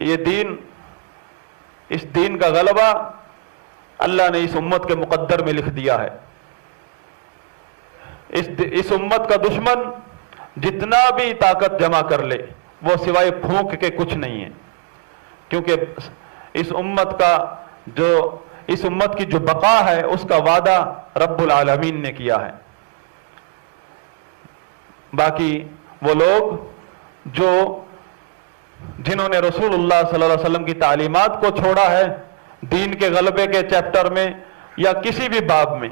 یہ دین، اس دین کا غلبہ اللہ نے اس امت کے مقدر میں لکھ دیا ہے۔ اس امت کا دشمن جتنا بھی طاقت جمع کر لے وہ سوائے پھونک کے کچھ نہیں ہے، کیونکہ اس امت کی جو بقا ہے اس کا وعدہ رب العالمین نے کیا ہے۔ باقی وہ لوگ جنہوں نے رسول اللہ صلی اللہ علیہ وسلم کی تعلیمات کو چھوڑا ہے دین کے غلبے کے چیپٹر میں یا کسی بھی باب میں،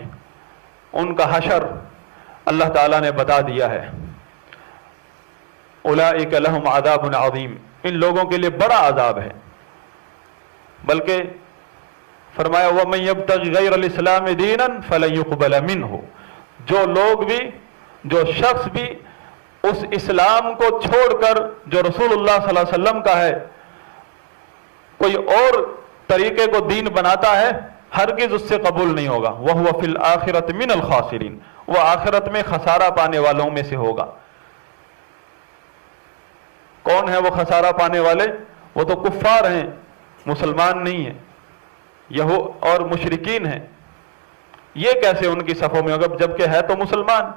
ان کا حشر اللہ تعالیٰ نے بتا دیا ہے۔ اولئک لہم عذاب عظیم، ان لوگوں کے لیے بڑا عذاب ہے۔ بلکہ فرمایا وَمَن يَبْتَغِ غَيْرَ الْإِسْلَامِ دِينًا فَلَن يُقْبَلَ مِنْهُ، جو شخص بھی اس اسلام کو چھوڑ کر جو رسول اللہ صلی اللہ علیہ وسلم کا ہے کوئی اور طریقے کو دین بناتا ہے ہرگز اس سے قبول نہیں ہوگا۔ وَهُوَ فِي الْآخِرَةِ مِنَ الْخَاسِرِينَ، وہ آخرت میں خسارہ پانے والوں میں سے ہوگا۔ کون ہیں وہ خسارہ پانے والے؟ وہ تو کفار ہیں، مسلمان نہیں ہیں، اور مشرکین ہیں۔ یہ کیسے ان کی صفوں میں ہوگا جبکہ ہے تو مسلمان؟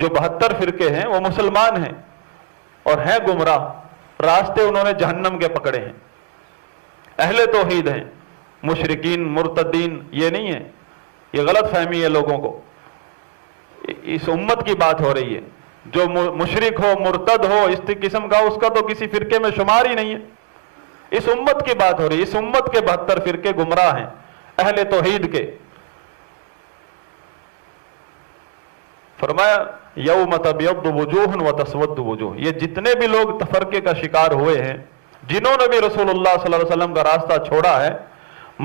جو 72 فرقے ہیں وہ مسلمان ہیں اور ہیں گمراہ، راستے انہوں نے جہنم کے پکڑے ہیں، اہل توحید ہیں۔ مشرکین مرتدین یہ نہیں ہے، یہ غلط فہمی ہے لوگوں کو۔ اس امت کی بات ہو رہی ہے، جو مشرک ہو مرتد ہو اس قسم کا، اس کا تو کسی فرقے میں شمار ہی نہیں ہے۔ اس امت کی بات ہو رہی ہے، اس امت کے 72 فرقے گمراہ ہیں اہل توحید کے۔ فرمایا یوم تبیض وجوہ وتسود وجوہ، یہ جتنے بھی لوگ تفرقے کا شکار ہوئے ہیں، جنہوں نے بھی رسول اللہ صلی اللہ علیہ وسلم کا راستہ چھوڑا ہے،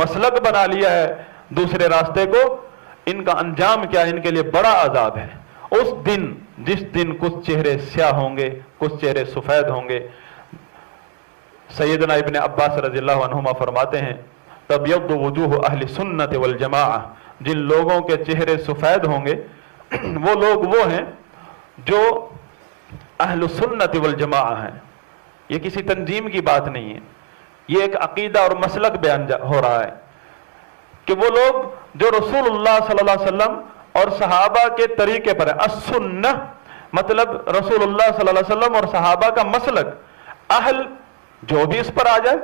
مسلک بنا لیا ہے دوسرے راستے کو، ان کا انجام کیا ہے؟ ان کے لیے بڑا عذاب ہے۔ اس دن، جس دن کچھ چہرے سیاہ ہوں گے کچھ چہرے سفید ہوں گے۔ سیدنا ابن عباس رضی اللہ عنہما فرماتے ہیں تبیض وجوہ اہل سنت والجماعہ، جن لوگوں کے چہرے سفید ہوں گے وہ لوگ وہ ہیں جو اہل سنت والجماعہ ہیں۔ یہ کسی تنظیم کی بات نہیں ہے، یہ ایک عقیدہ اور مسلک بیان ہو رہا ہے کہ وہ لوگ جو رسول اللہ صلی اللہ علیہ وسلم اور صحابہ کے طریقے پر ہے۔ السنہ مطلب رسول اللہ صلی اللہ علیہ وسلم اور صحابہ کا مسلک، اہل جو بھی اس پر آ جائے،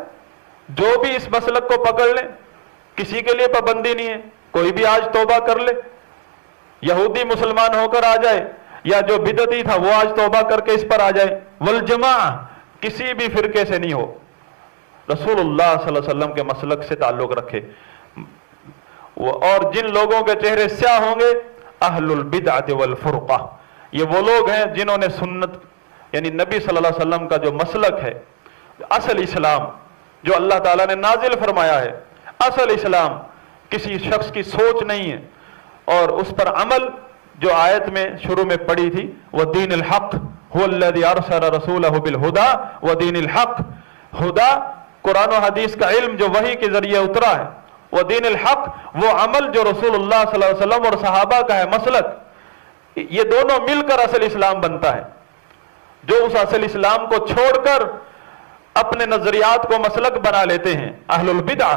جو بھی اس مسلک کو پکڑ لے، کسی کے لیے پابندی نہیں ہے، کوئی بھی آج توبہ کر لے، یہودی مسلمان ہو کر آ جائے یا جو بدعتی تھا وہ آج توبہ کر کے اس پر آ جائے، والجماعہ کسی بھی فرقے سے نہیں ہو، رسول اللہ صلی اللہ علیہ وسلم کے مسلک سے تعلق رکھے۔ اور جن لوگوں کے چہرے سیاہ ہوں گے اہل البدعۃ والفرقہ، یہ وہ لوگ ہیں جنہوں نے سنت یعنی نبی صلی اللہ علیہ وسلم کا جو مسلک ہے، اصل اسلام جو اللہ تعالیٰ نے نازل فرمایا ہے، اصل اسلام کسی شخص کی سوچ نہیں ہے، اور اس پر عمل جو آیت میں شروع میں پڑھی تھی وَدِينِ الْحَقِّ هُوَ الَّذِي أَرْسَلَ رَسُولَهُ بِالْهُدَى وَدِينِ الْحَقِّ، ہدا قرآن و حدیث کا علم جو وحی کے ذریعے اترا ہے، وَدِينِ الْحَقِّ وہ عمل جو رسول اللہ صلی اللہ علیہ وسلم اور صحابہ کا ہے مسلک، یہ دونوں مل کر اصل اسلام بنتا ہے۔ جو اس اصل اسلام کو چھوڑ کر اپنے نظریات کو مسلک بنا لیتے ہیں، اہل البدع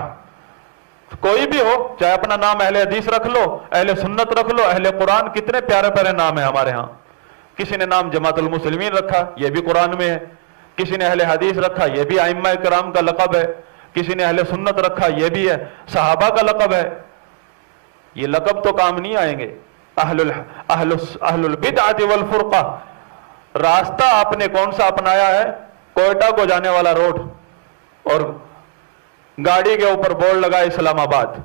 کوئی بھی ہو، چاہے اپنا نام اہل حدیث رکھ لو، اہل سنت رکھ لو، اہل قرآن، کتنے پیارے پیارے نام ہیں ہمارے ہاں۔ کسی نے نام جماعت المسلمین رکھا، یہ بھی قرآن میں ہے، کسی نے اہل حدیث رکھا، یہ بھی ائمہ کرام کا لقب ہے، کسی نے اہل سنت رکھا، یہ بھی ہے، صحابہ کا لقب ہے۔ یہ لقب تو کام نہیں آئیں گے۔ اہل البدعۃ والفرقہ، راستہ آپ نے کون سا اپنایا ہے؟ کوئٹہ کو جانے والا روڈ، اور گاڑی کے اوپر بورڈ لگا اسلام آباد۔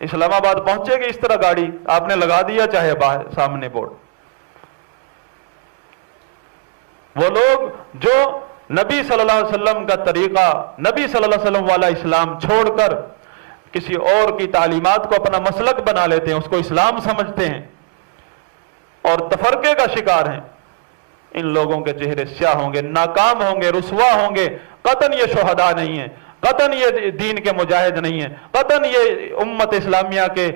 اسلام آباد پہنچے گی اس طرح گاڑی؟ آپ نے لگا دیا چاہے باہر سامنے بورڈ۔ وہ لوگ جو نبی صلی اللہ علیہ وسلم کا طریقہ، نبی صلی اللہ علیہ وسلم والا اسلام چھوڑ کر کسی اور کی تعلیمات کو اپنا مسلک بنا لیتے ہیں، اس کو اسلام سمجھتے ہیں اور تفرقے کا شکار ہیں، ان لوگوں کے چہرے سیاہ ہوں گے، ناکام ہوں گے، رسوا ہوں گے۔ قطعاً یہ شہداء نہیں ہیں، قطعاً یہ دین کے مجاہد نہیں ہیں، قطعاً یہ امت اسلامیہ کے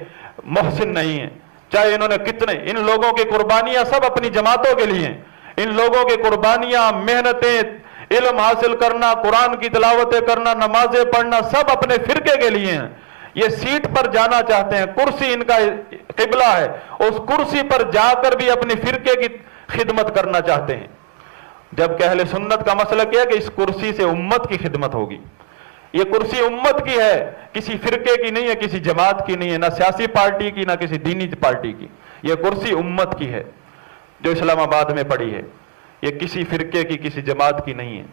محسن نہیں ہیں، چاہے انہوں نے کتنے، ان لوگوں کی قربانیاں سب اپنی جماعتوں کے لیے ہیں، ان لوگوں کی قربانیاں، محنتیں، علم حاصل کرنا، قرآن کی تلاوتیں کرنا، نمازیں پڑھنا، سب اپنے فرقے کے لیے ہیں۔ یہ سیٹ پر جانا چاہتے ہیں، کرسی ان کا قبلہ ہے، اس کرسی پر جا کر بھی اپنے فرقے کی خدمت کرنا چاہتے ہیں، جبکہ اہل سنت کا مسلک یہ ہے کہ اس کرسی سے امت کی خدمت ہوگی۔ یہ کرسی امت کی ہے، کسی فرقے کی نہیں ہے، کسی جماعت کی نہیں ہے، نہ سیاسی پارٹی کی، نہ کسی دینی پارٹی کی۔ یہ کرسی امت کی ہے جو اسلام آباد میں پڑی ہے، یہ کسی فرقے کی، کسی جماعت کی نہیں ہے۔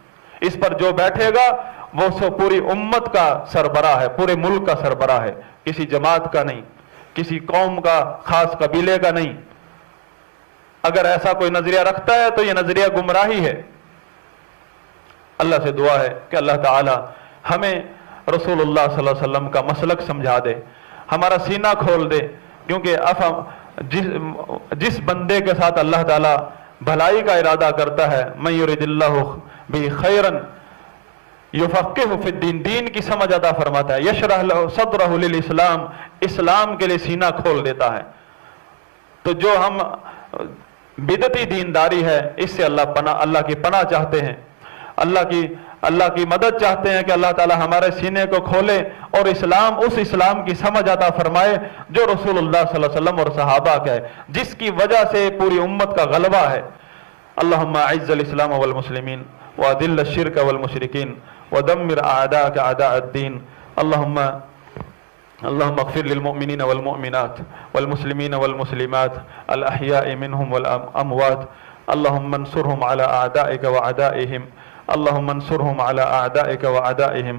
اس پر جو بیٹھے گا وہ سو پوری امت کا سربراہ ہے، پورے ملک کا سربراہ ہے، کسی جماعت کا نہیں، کسی قوم کا، خاص قبیلے کا نہیں۔ اگر ایسا کوئی نظریہ رکھتا ہے تو یہ نظریہ گمراہی ہے۔ اللہ سے دعا ہے کہ اللہ تعالی ہمیں رسول اللہ صلی اللہ علیہ وسلم کا مسلک سمجھا دے، ہمارا سینہ کھول دے، کیونکہ جس بندے کے ساتھ اللہ تعالی بھلائی کا ارادہ کرتا ہے، من یرید اللہ بہ خیرا یفقہہ فی الدین، دین کی سمجھ عطا فرماتا ہے، یشرح صدرہ للاسلام، اسلام کے لیے سینہ کھول دیتا ہے۔ تو جو ہم بدعتی دینداری ہے، اس سے اللہ کی پناہ چاہتے ہیں، اللہ کی مدد چاہتے ہیں کہ اللہ تعالی ہمارے سینے کو کھولے اور اس اسلام کی سمجھ عطا فرمائے جو رسول اللہ صلی اللہ علیہ وسلم اور صحابہ کا ہے، جس کی وجہ سے پوری امت کا غلبہ ہے۔ اللہم اعز الاسلام والمسلمین واذل الشرک والمشرکین ودمر اعداءک اعداء الدین۔ اللہم اغفر للمؤمنین والمؤمنات والمسلمین والمسلمات الاحیاء منہم والاموات۔ اللہم انصرہم علی اعدائک واعدائہم، اللہم انصرہم علی اعدائک واعدائہم۔